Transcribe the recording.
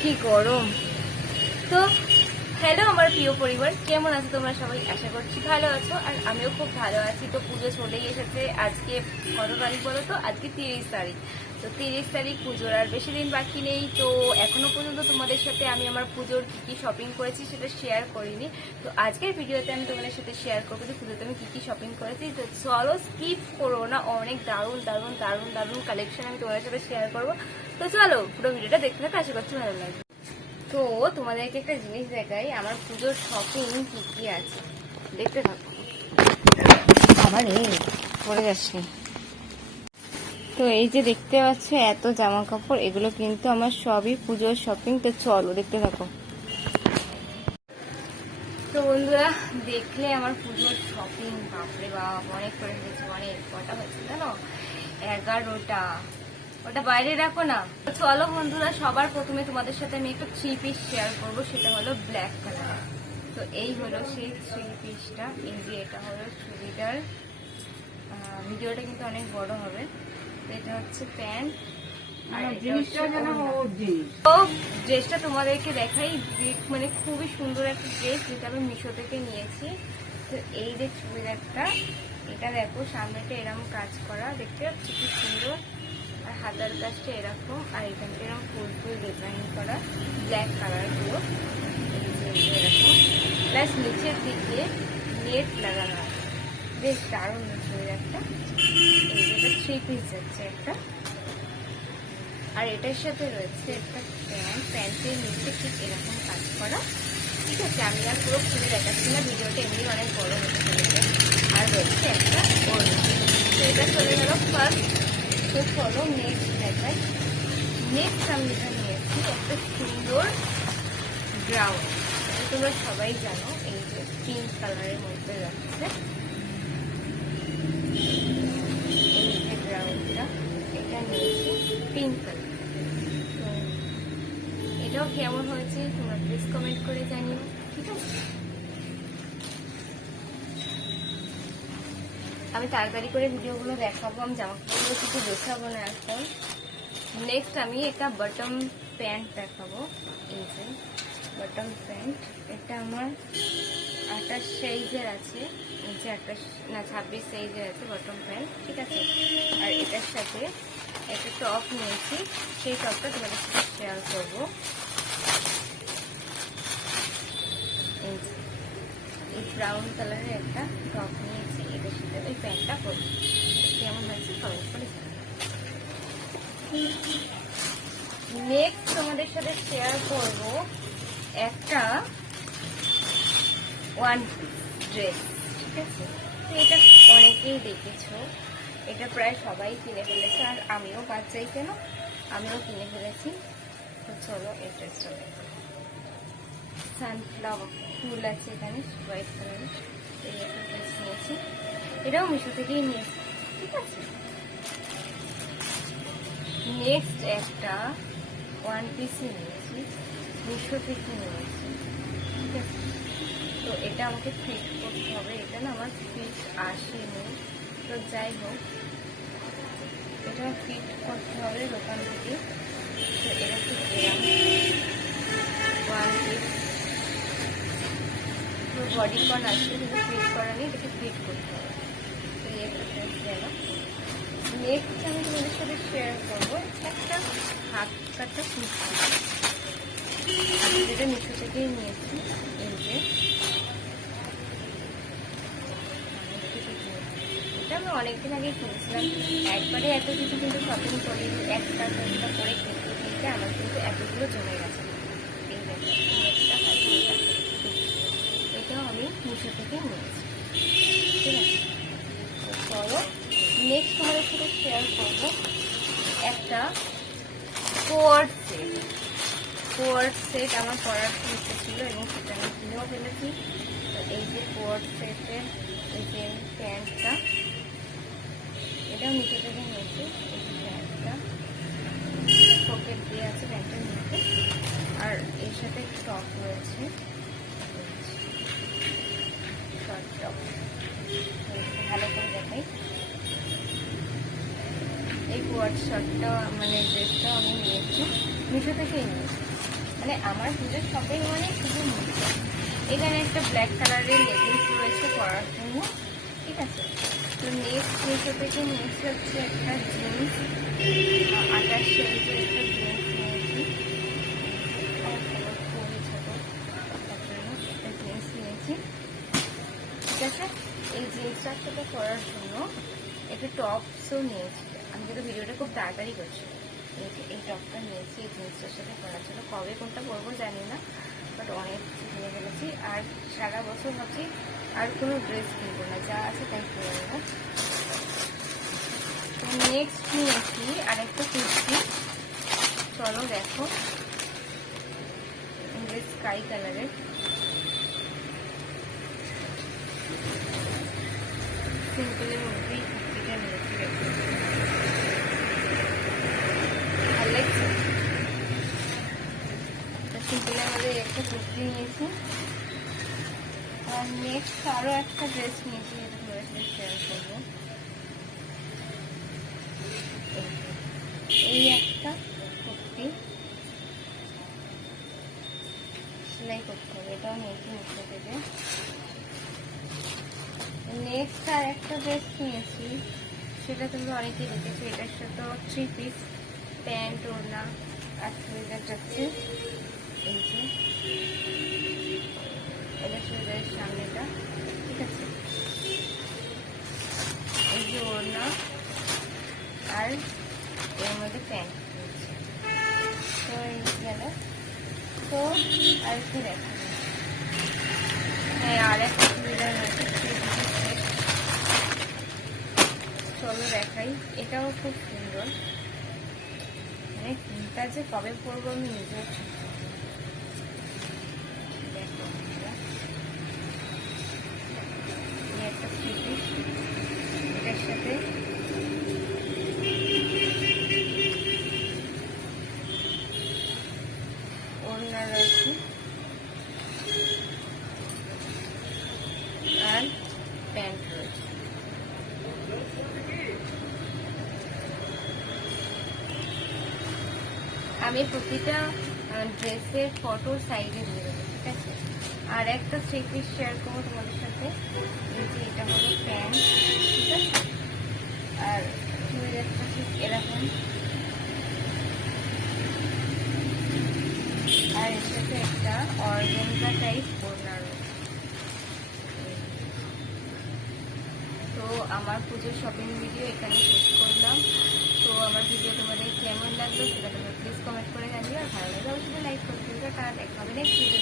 কি গরম। তো হ্যালো আমার প্রিয় পরিবার, কেমন আছো তোমরা সবাই? আশা করছি ভালো আছো, আর আমিও খুব ভালো আছি। তো পুজো চলেই এসেছে। আজকে কত তারিখ বলো তো? আজকে 30 তারিখ। তো 30 তারিখ পুজোর আর বেশি দিন বাকি নেই। তো এখনো পর্যন্ত তোমাদের সাথে আমি আমার পুজোর কী কী শপিং করেছি সেটা শেয়ার করিনি। তো আজকের ভিডিওতে আমি তোমাদের সাথে শেয়ার করবো যে পুজোতে আমি কী কী শপিং করেছি। তো চলো স্কিপ করো না, অনেক দারুণ দারুণ দারুণ দারুণ কালেকশন আমি তোমাদের সাথে শেয়ার করবো। তো চলো পুরো ভিডিওটা দেখতে থাকো, আশা করছি ভালো লাগবে। তো তোমাদেরকে একটা জিনিস দেখাই, আমার পুজোর শপিং কি কি আছে, দেখতে থাকো। আবার পরে যাচ্ছি। তো এই যে দেখতে পাচ্ছ এত জামা কাপড়, এগুলো কিন্তু আমার সবই পুজোর শপিং। তো চলো দেখতে থাকো। তো বন্ধুরা দেখলে আমার পুজোর শপিং, বাপরে বাপ অনেক করে ফেলেছি। অনেক কটা হয়েছে জানো? 11টা। ওটা বাইরে রাখো না। চলো বন্ধুরা, সবার প্রথমে তোমাদের সাথে আমি একটা 3 পিস শেয়ার করবো, সেটা হলো ব্ল্যাক কালার। তো এই হলো সেই 3 পিসটা। এই যে এটা হলো চুড়িদার। ভিডিওটা কিন্তু অনেক বড় হবে। তো এটা হচ্ছে প্যান্ট, আর তো ড্রেসটা তোমাদেরকে দেখাই। মানে খুবই সুন্দর একটা ড্রেস, যেটা আমি মিশো থেকে নিয়েছি। তো এই যে চুড়িদারটা, এটা দেখো সামনেটা এরকম কাজ করা, দেখতে পাচ্ছি কি সুন্দর। আর হাতার কাজটা এরকম, আর এখানটা এরকম ফুল ফুল ডিজাইন করা, ব্ল্যাক কালার পুরো এরকম। প্লাস নিচের দিকে নেট লাগানো আছে, বেশ দারুণ চুড়িদারটা। এই যেটা 3 পিস যাচ্ছে একটা। আর এটার সাথে রয়েছে একটা প্যান্ট, প্যান্টের নিচে ঠিক এরকম কাজ করা। ঠিক আছে, আমি আর পুরো খুলে দেখাচ্ছি না, ভিডিওটা এমনি অনেক বড় হতে চলেছে। আর রয়েছে একটা ওড়না। তো এটা চলে গেল ফার্স্ট। তো চলো নেক্সট দেখাই। নেক্সট আমি এটা নিয়েছি একটা সুন্দর গ্রাউন্ড। তোমরা সবাই জানো এই যে পিঙ্ক কালারের মধ্যে যাচ্ছে এই যে গ্রাউন্ডটা, এটা নিয়েছি পিঙ্ক কালার। তো এটাও কেমন হয়েছে তোমরা প্লিজ কমেন্ট করে জানিও, ঠিক আছে? আমি তাড়াতাড়ি করে ভিডিওগুলো দেখাবো, আমি জামাকাপড়গুলো কিছু দেখাবো না এখন। নেক্সট আমি একটা বটম প্যান্ট দেখাবো। এই যে বটম প্যান্ট, এটা আমার 28 সাইজের আছে। এই যে 26 সাইজের আছে বটম প্যান্ট, ঠিক আছে? আর এটার সাথে একটা টপ নিয়েছি, সেই টপটা তোমাদের সাথে শেয়ার করবো। এই ব্রাউন কালারের একটা টপ নিয়েছি, এটার সাথে ওই প্যান্টটা করবো। কেমন হয়েছে কমেন্ট করে জানাও। নেক্সট তোমাদের সাথে শেয়ার করব একটা 1 পিস ড্রেস, ঠিক আছে? তো এটা অনেকেই দেখেছো, এটা প্রায় সবাই কিনে ফেলেছে, আর আমিও বাচ্চাই কেন, আমিও কিনে ফেলেছি। তো চলো এই ড্রেসটা দেখো। সানফ্লাওয়ার ফুল আছে এখানে হোয়াইট কালারের। এই একটা ড্রেস নিয়েছি, এটাও মিশো থেকেই নিয়েছি, ঠিক আছে? নেক্সট একটা 1 পিসই নিয়েছি, মিশো থেকে নিয়েছি, ঠিক আছে? তো এটা আমাকে ফিট করতে হবে, এটা না আমার ফিট আসেনি। তো যাই হোক, এটা ফিট করতে হবে দোকান থেকে। তো এটা ঠিক এরকম 1 পিস। তো বডি কর্ন আসছে, কিন্তু ফিট করা নেই, এটাকে ফিট করতে হবে। তো এই একটা ড্রেস গেল। নেক্সট আমি তোমাদের সাথে শেয়ার করবো একটা হাত কাটা কুর্তি, যেটা মিশো থেকেই নিয়েছি। এই যে এটা আমি অনেকদিন আগে কিনেছিলাম, একবারে এত কিছু কিন্তু শপিং করি, একটা করে কিনতে কিনতে আমার কিন্তু এতগুলো জমে গেছে। এই এটাও আমি মিশো থেকে নিয়েছি, ঠিক আছে? তো চলো নেক্সট তোমাদের সাথে শেয়ার করবো একটা কোয়ার্ড সেট। কোয়ার্ড সেট আমার পরার ইচ্ছে ছিল, এবং সেটা আমি কিনেও ফেলেছি। তো এই যে কোয়ার্ড সেটের এই যে প্যান্টটা, এটাও নিচে থেকে নিয়েছি। এই যে প্যান্টটা পকেট দিয়ে আছে প্যান্টের মধ্যে, আর এর সাথে টপ রয়েছে, শর্ট টপ। ভালো করে দেখাই, এই কোয়ার্ড শর্টটা মানে ড্রেসটাও আমি নিয়েছি, মিশো থেকেই নিয়েছি। মানে আমার পুজোর শপিং মানে শুধু মুখে। এখানে একটা ব্ল্যাক কালারের লেগিংস রয়েছে পরার জন্য, ঠিক আছে। তো নেক্সট মিশো থেকে নেক্সট হচ্ছে একটা জিন্স, 28 সাইজের একটা জিন্স নিয়েছি, খুবই ছোট, তার জন্য একটা জিন্স নিয়েছি, ঠিক আছে। এই জিন্সটার সাথে পরার জন্য একটা টপসও নিয়েছি। আমি কিন্তু ভিডিওটা খুব তাড়াতাড়ি করছি। এই টপটা নিয়েছি এই জিন্সটার সাথে পরার জন্য। কবে কোনটা পরবো জানি না, বাট অনেক কিনে ফেলেছি। আর সারা বছর ভাবছি আর কোনো ড্রেস কিনবো না, যা আছে তাই কিনে নেবো। নেক্সট নিয়েছি আরেকটা কুর্তি, চলো দেখো, স্কাই কালারের, সিম্পলের মধ্যেই কুর্তিটা নিয়েছি, ভালো লাগছে। সিম্পলের মধ্যে একটা কুর্তি নিয়েছি। আর নেক্সট আরো একটা ড্রেস নিয়েছি, যেটা তোমাদের সাথে শেয়ার করবো। এই একটা কুর্তি সেলাই করতে হবে, এটাও নিয়েছি মিশো থেকে। নেক্সট আর একটা ড্রেস নিয়েছি, সেটা তোমরা অনেকেই দেখেছো। এটার সাথে 3 পিস প্যান্ট, ওড়না আর চুড়িদার যাচ্ছে। এই যে এটা চুড়িদারের সামনেটা, ঠিক আছে। এই যে ওড়না আর এর মধ্যে প্যান্ট রয়েছে। তো এই গেল। তো আর কি দেখা, হ্যাঁ আর একটা চুড়িদার রয়েছে, চলো দেখাই। এটাও খুব সুন্দর, মানে কোনটা যে কবে পরবো আমি নিজেও ঠিক দেখো। একটা থ্রি পিস, এটার সাথে ওড়না রয়েছে আর প্যান্ট রয়েছে। আমি প্রতিটা ড্রেসের ফটো সাইডে দিয়ে দেবো, ঠিক আছে। আর একটা থ্রি পিস শেয়ার করবো তোমাদের সাথে। এই যে এটা হলো প্যান্ট, ঠিক আছে। আর চুড়িদারটা ঠিক এরকম, আর এর সাথে একটা অর্গানজা টাইপ ওড়না রয়েছে। তো আমার পুজোর শপিং ভিডিও এখানে শেষ করলাম। তো আমার ভিডিও তোমাদের কেমন লাগলো সেটা তোমরা প্লিজ কমেন্ট করে জানিও। আর ভালো লাগলে অবশ্যই লাইক করে দিও। দেখা হবে নেক্সট ভিডিও।